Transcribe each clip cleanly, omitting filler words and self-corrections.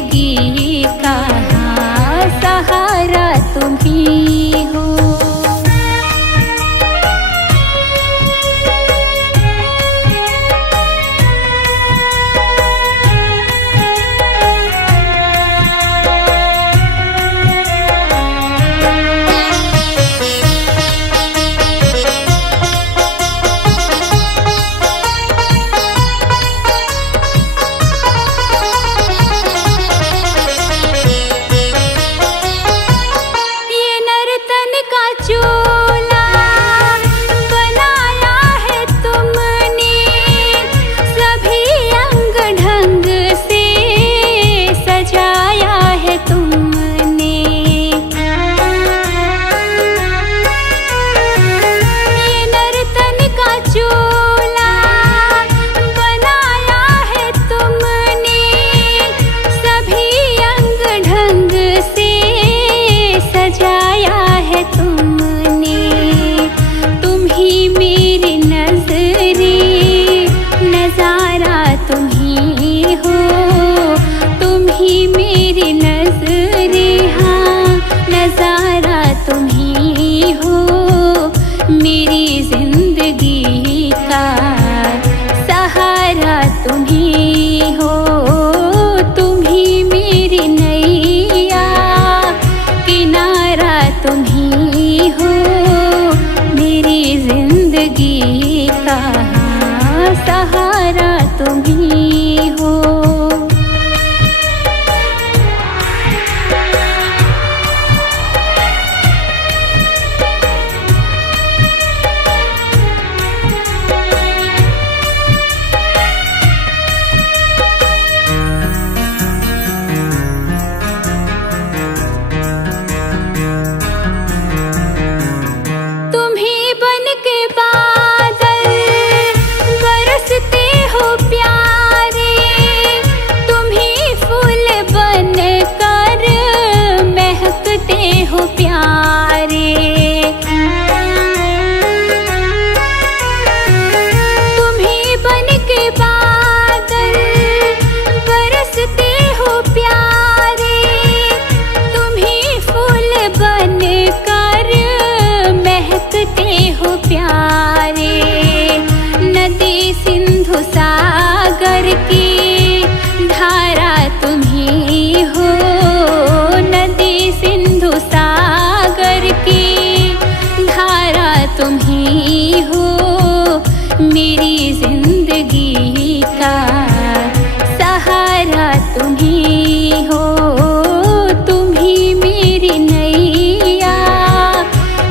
जिंदगी का सहारा तुम ही हो। तुम ही हो, तुम ही मेरी नैया, किनारा तुम ही हो, मेरी जिंदगी का सहारा तुम ही हो। हो प्यारे, तुम्ही बन के बादल बरसते हो प्यारे, तुम्ही फूल बन कर महकते हो प्यारे। नदी सिंधु सागर की धारा तुम्ही हो, नदी सिंधु सागर की धारा तुम ही हो, मेरी जिंदगी का सहारा तुम ही हो। तुम ही मेरी नैया,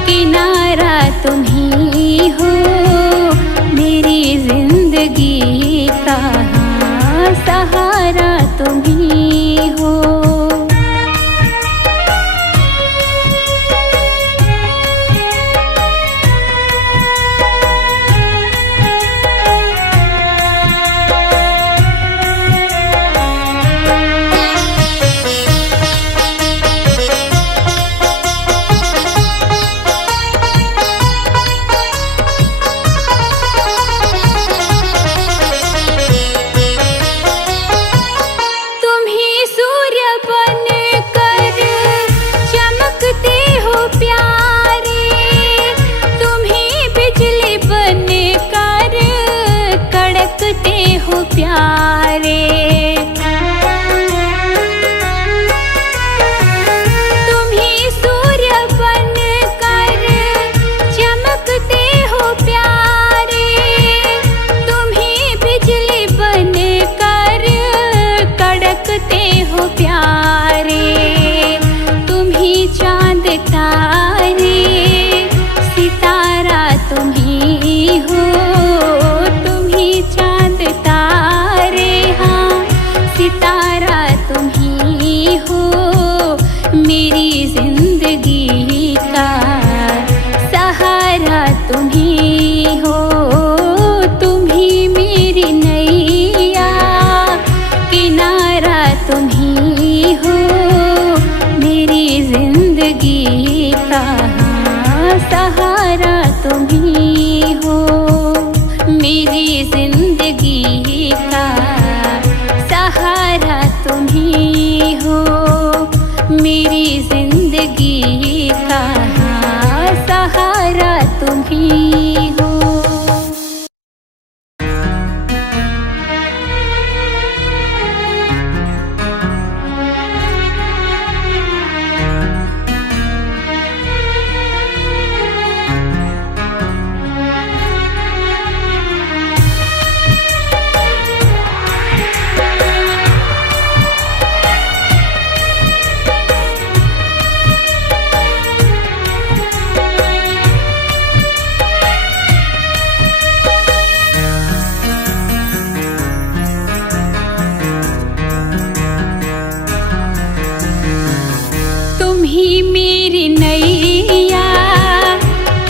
किनारा तुम ही हो, मेरी जिंदगी का सहारा तुम ही हो। हो प्यारे, तुम ही सूर्य बन कर चमकते हो प्यारे, तुम ही बिजली बन कर कड़कते हो प्यारे। तुम ही चांद तारे सितारा तुम ही हो, तुम ही चांद तारे हाँ सितारा तुम ही हो, मेरी जिंदगी का सहारा तुम ही हो। तुम ही मेरी नैया, किनारा तुम ही हो, मेरी जिंदगी का सहारा तुम ही हो, मेरी जिंदगी का सहारा तुम ही मेरी जिंदगी का सहारा तुम ही हो। तुम ही मेरी नैया,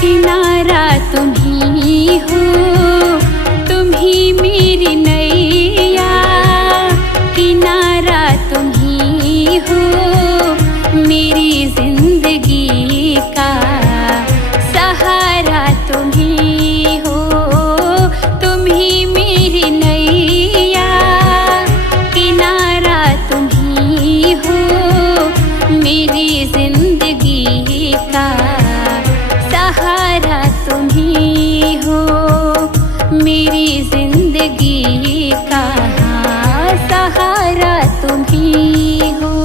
किनारा तुम ही हो। तुम ही मेरी नैया, किनारा तुम ही हो। मेरी जिंदगी का सहारा तुम ही हो। तुम ही मेरी नैया, किनारा तुम ही हो। मेरी जिंदगी का सहारा तुम ही हो। मेरी जिंदगी का सहारा तुम ही हो।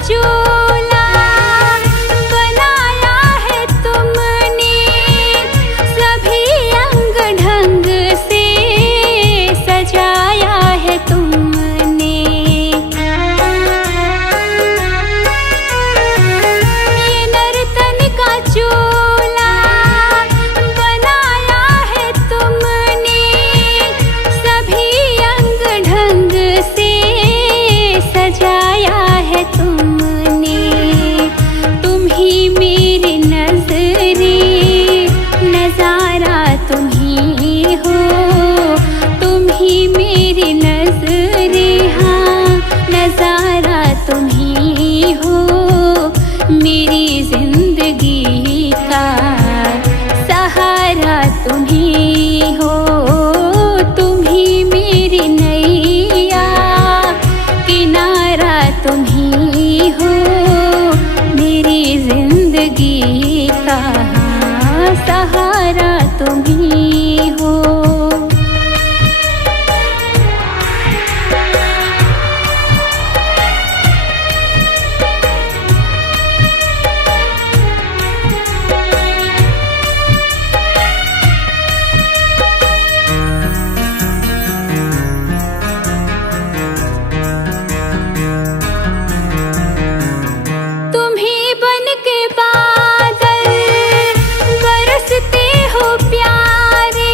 चोला बनाया है तुमने, सभी अंग ढंग से सजाया है तुमने। ये नर्तन का चोला बनाया है तुमने, सभी अंग ढंग से सजाया है तुमने। तुम ही मेरी नजरे, नजारा तुम ही हो। तुम ही मेरी नजरे, हाँ नजारा तुम ही हो। मेरी जिंदगी का सहारा तुम ही हो। तुम ही मेरी नैया, किनारा तुम ही हो। मेरी जिंदगी का सहारा तुम ही हो। बरसते हो प्यारे,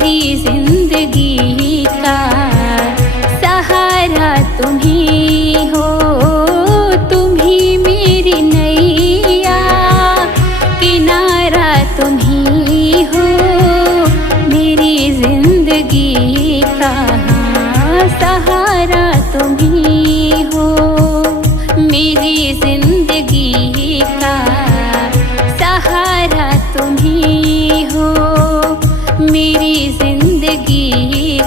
मेरी जिंदगी का सहारा तुम ही हो। तुम ही मेरी नैया, किनारा तुम ही हो। मेरी जिंदगी का सहारा तुम ही हो। मेरी जिंदगी का सहारा तुम ही हो। मेरी जिंदगी